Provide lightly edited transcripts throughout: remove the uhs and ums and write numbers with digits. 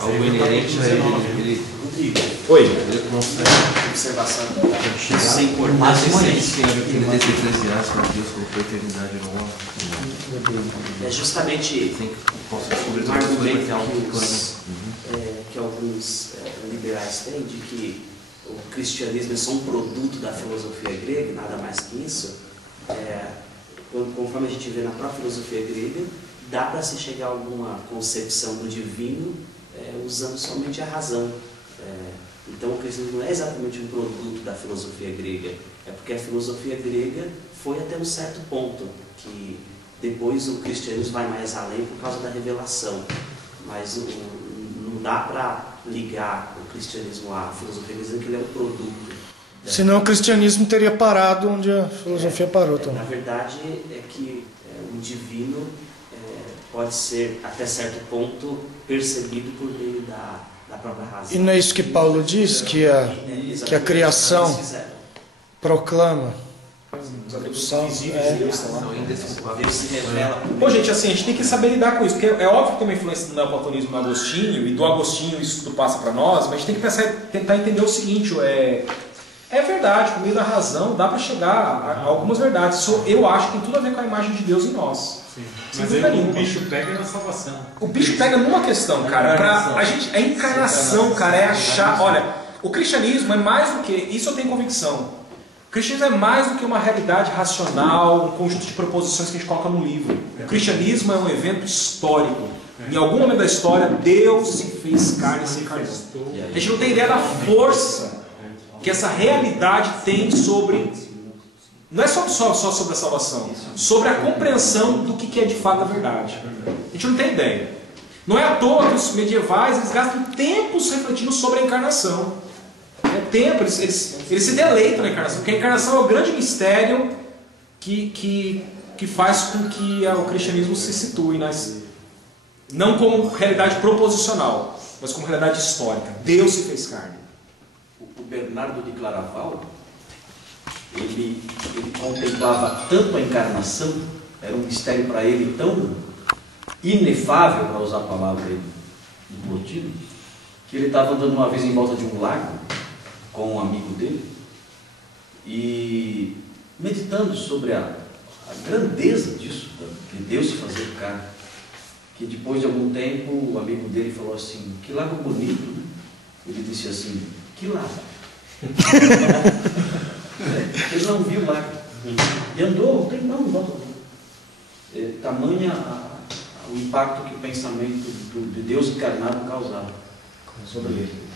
Algo inerente a ele. Oi. Ele consegue. Observação. Isso é importante. Aquele desse Eclesiastes, que Deus colocou a eternidade no homem. É justamente um argumento que alguns liberais têm de que o cristianismo é só um produto da filosofia grega, nada mais que isso. Conforme a gente vê na própria filosofia grega, dá para se chegar a alguma concepção do divino usando somente a razão. Então o cristianismo não é exatamente um produto da filosofia grega, é porque a filosofia grega foi até um certo ponto, que depois o cristianismo vai mais além por causa da revelação, mas não dá para ligar o cristianismo à filosofia grega dizendo que ele é um produto. Senão o cristianismo teria parado onde a filosofia parou também. Na verdade é que o divino pode ser até certo ponto percebido por meio da própria razão. E não é isso que Paulo diz, que a criação proclama. Deus se revela. Pô, gente, assim, a gente tem que saber lidar com isso, porque é óbvio que tem uma influência do neoplatonismo no Agostinho, e do Agostinho isso tudo passa para nós, mas a gente tem que tentar entender o seguinte, é verdade, por meio da razão dá para chegar a algumas verdades. Eu acho que tem tudo a ver com a imagem de Deus em nós. Sim. Mas aí o bicho pega na salvação. O bicho pega numa questão, cara. A encarnação, cara, é achar. Olha, o cristianismo é mais do que. Isso eu tenho convicção. O cristianismo é mais do que uma realidade racional, um conjunto de proposições que a gente coloca no livro. O cristianismo é um evento histórico. Em algum momento da história, Deus se fez carne e se encarnou. A gente não tem ideia da força que essa realidade tem sobre. Não é só sobre a salvação, sobre a compreensão do que é de fato a verdade. A gente não tem ideia. Não é à toa que os medievais eles gastam tempos refletindo sobre a encarnação. Tempo, eles se deleitam na encarnação, porque a encarnação é o grande mistério que faz com que o cristianismo se situe, não como realidade proposicional, mas como realidade histórica. Deus se fez carne. O Bernardo de Claraval, ele contemplava tanto a encarnação, era um mistério para ele tão inefável, para usar a palavra do Plotino, que ele estava andando uma vez em volta de um lago com um amigo dele e meditando sobre a grandeza disso, de Deus se fazer carne, que depois de algum tempo o amigo dele falou assim: que lago bonito, né? Ele disse assim: que lago? Ele não viu o lago e andou um tempão em volta do tamanha o impacto que o pensamento de Deus encarnado causava sobre ele.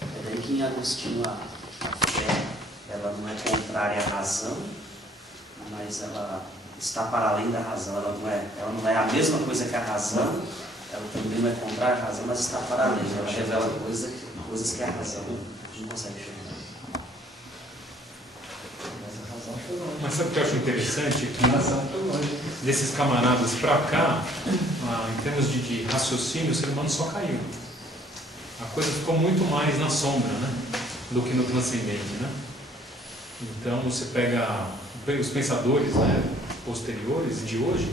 É daí que em Agostinho a fé ela não é contrária à razão, mas ela está para além da razão. Ela não é a mesma coisa que a razão, ela também não é contrária à razão, mas está para além. Ela revela coisas que a razão não consegue chegar. Mas sabe o que eu acho interessante? Que desses camaradas para cá, em termos de raciocínio, o ser humano só caiu. A coisa ficou muito mais na sombra, né, do que no transcendente, né? Então você pega os pensadores, né, posteriores de hoje,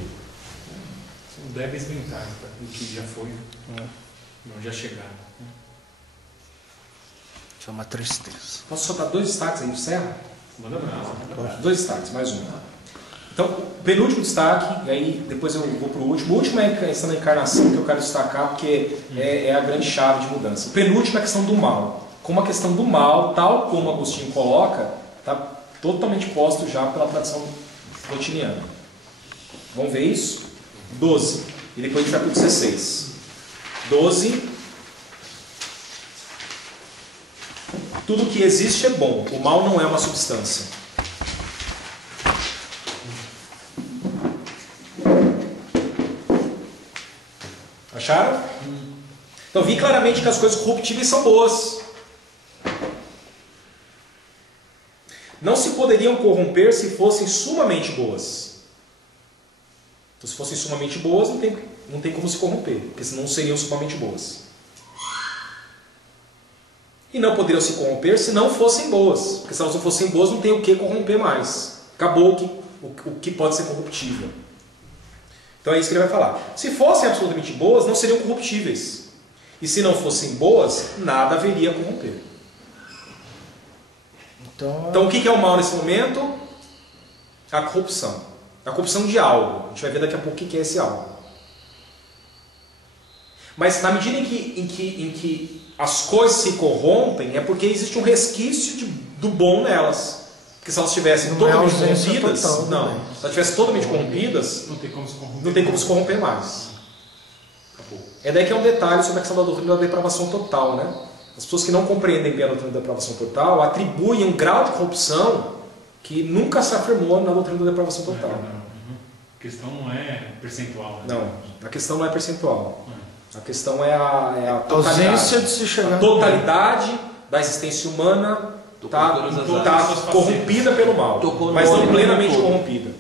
são débeis mentais do que já foi, não já chegaram. Né? Isso é uma tristeza. Posso só dar 2 destaques aí, encerra? Manda brasa. 2 destaques, mais um. Então, penúltimo destaque, e aí depois eu vou para o último. O último é a questão da encarnação, que eu quero destacar, porque é a grande chave de mudança. O penúltimo é a questão do mal. Como a questão do mal, tal como Agostinho coloca, está totalmente posto já pela tradição plotiniana. Vamos ver isso? 12. E depois a gente vai para o 16. 12. Tudo que existe é bom. O mal não é uma substância. Acharam? Então vi claramente que as coisas corruptíveis são boas. Não se poderiam corromper se fossem sumamente boas. Então, se fossem sumamente boas, não tem como se corromper, porque senão não seriam sumamente boas. E não poderiam se corromper se não fossem boas, porque se elas não fossem boas, não tem o que corromper mais. Acabou o que pode ser corruptível. Então é isso que ele vai falar. Se fossem absolutamente boas, não seriam corruptíveis. E se não fossem boas, nada haveria a corromper. Então o que é o mal nesse momento? A corrupção. A corrupção de algo. A gente vai ver daqui a pouco o que é esse algo. Mas na medida em que as coisas se corrompem, é porque existe um resquício do bom nelas. Porque se elas estivessem totalmente corrompidas, se elas estivessem totalmente corrompidas, não tem como se corromper mais. É daí que é um detalhe sobre a questão da doutrina da depravação total, né? As pessoas que não compreendem bem a doutrina da depravação total atribuem um grau de corrupção que nunca se afirmou na doutrina da depravação total. A questão não é percentual. Né? Não, a questão não é percentual. A questão é a totalidade. Ausência de se chegar. A totalidade da existência humana está corrompida pelo mal, mas não plenamente corrompida.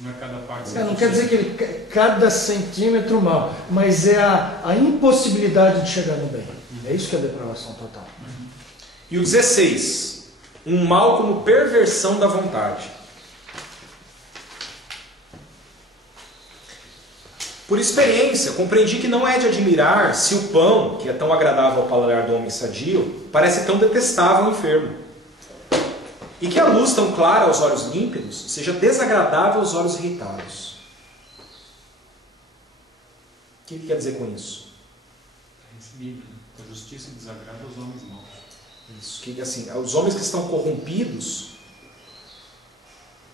Não é cada parte. Não quer dizer que cada centímetro mal, mas é a impossibilidade de chegar no bem. É isso que é a depravação total. E o 16. Um mal como perversão da vontade. Por experiência, compreendi que não é de admirar se o pão, que é tão agradável ao paladar do homem sadio, parece tão detestável ao enfermo. E que a luz tão clara aos olhos límpidos seja desagradável aos olhos irritados. O que ele quer dizer com isso? A justiça desagrada aos homens maus. Isso, que assim, os homens que estão corrompidos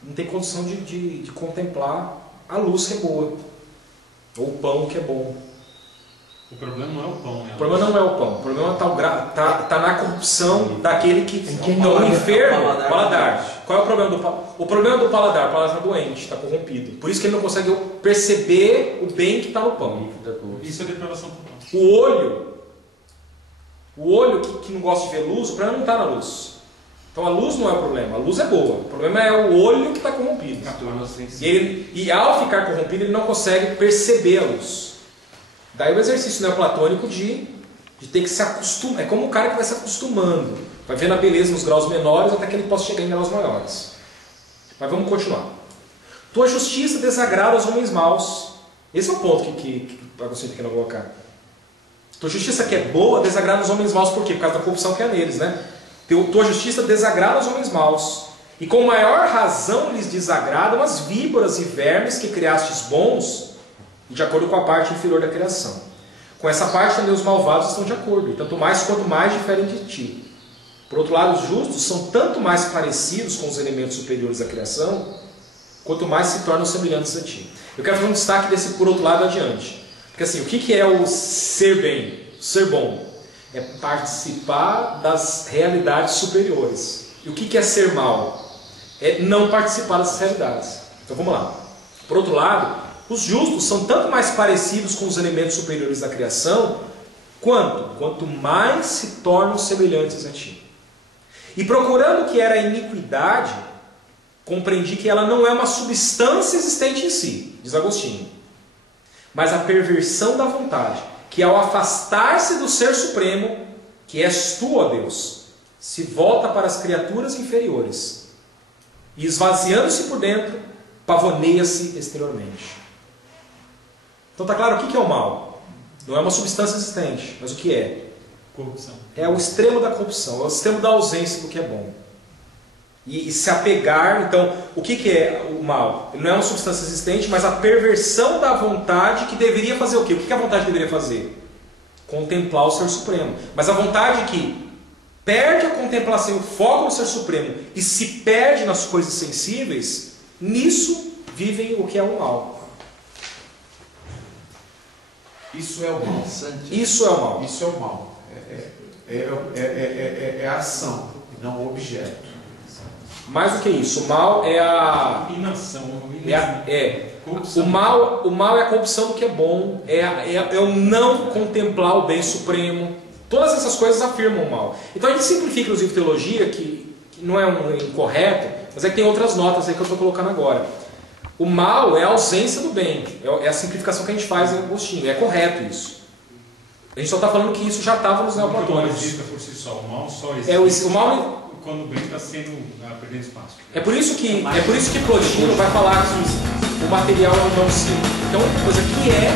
não têm condição de contemplar a luz que é boa, ou o pão que é bom. O problema não é o pão. O problema não é o pão. O problema está na corrupção daquele que... Então, o enfermo, o paladar. Qual é o problema do paladar? O problema do paladar, o paladar está doente, está corrompido. Por isso que ele não consegue perceber o bem que está no pão. Isso é depravação total. O olho que não gosta de ver luz, o problema não está na luz. Então a luz não é o problema, a luz é boa. O problema é o olho que está corrompido. E ao ficar corrompido, ele não consegue perceber a luz. Daí o exercício neoplatônico de ter que se acostumar. É como o cara que vai se acostumando. Vai vendo a beleza nos graus menores até que ele possa chegar em graus maiores. Mas vamos continuar. Tua justiça desagrada aos homens maus. Esse é o ponto que Agostinho está querendo colocar. Tua justiça que é boa desagrada aos homens maus. Por quê? Por causa da corrupção que é neles, né? Tua justiça desagrada aos homens maus. E com maior razão lhes desagradam as víboras e vermes que criastes bons, de acordo com a parte inferior da criação. Com essa parte também os malvados estão de acordo, e tanto mais quanto mais diferem de ti. Por outro lado, os justos são tanto mais parecidos com os elementos superiores da criação, quanto mais se tornam semelhantes a ti. Eu quero fazer um destaque desse por outro lado adiante. Porque assim, o que é o ser bem, ser bom? É participar das realidades superiores. E o que é ser mal? É não participar dessas realidades. Então vamos lá. Por outro lado, os justos são tanto mais parecidos com os elementos superiores da criação, quanto mais se tornam semelhantes a ti. E procurando o que era a iniquidade, compreendi que ela não é uma substância existente em si, diz Agostinho, mas a perversão da vontade, que ao afastar-se do Ser Supremo, que és tu, ó Deus, se volta para as criaturas inferiores, e esvaziando-se por dentro, pavoneia-se exteriormente. Então está claro o que é o mal? Não é uma substância existente, mas o que é? Corrupção. É o extremo da corrupção, é o extremo da ausência do que é bom. E se apegar, então, o que é o mal? Ele não é uma substância existente, mas a perversão da vontade que deveria fazer o quê? O que a vontade deveria fazer? Contemplar o Ser Supremo. Mas a vontade que perde a contemplação, o foco no Ser Supremo e se perde nas coisas sensíveis, nisso vivem o que é o mal. Isso é o mal. Isso é o mal. Isso é o mal. É a ação, não o objeto. Mais do que isso, o mal é a inação. O mal é a corrupção do que é bom, é o não contemplar o bem supremo. Todas essas coisas afirmam o mal. Então a gente simplifica, inclusive, teologia, que não é um incorreto, mas é que tem outras notas aí que eu estou colocando agora. O mal é a ausência do bem, é a simplificação que a gente faz em Agostinho, é correto isso. A gente só está falando que isso já estava nos neoplatônicos. Não existe por si só, o mal só existe. O mal quando o bem está perdendo espaço. É por isso que Plotino vai falar que o material não se... Então, coisa que é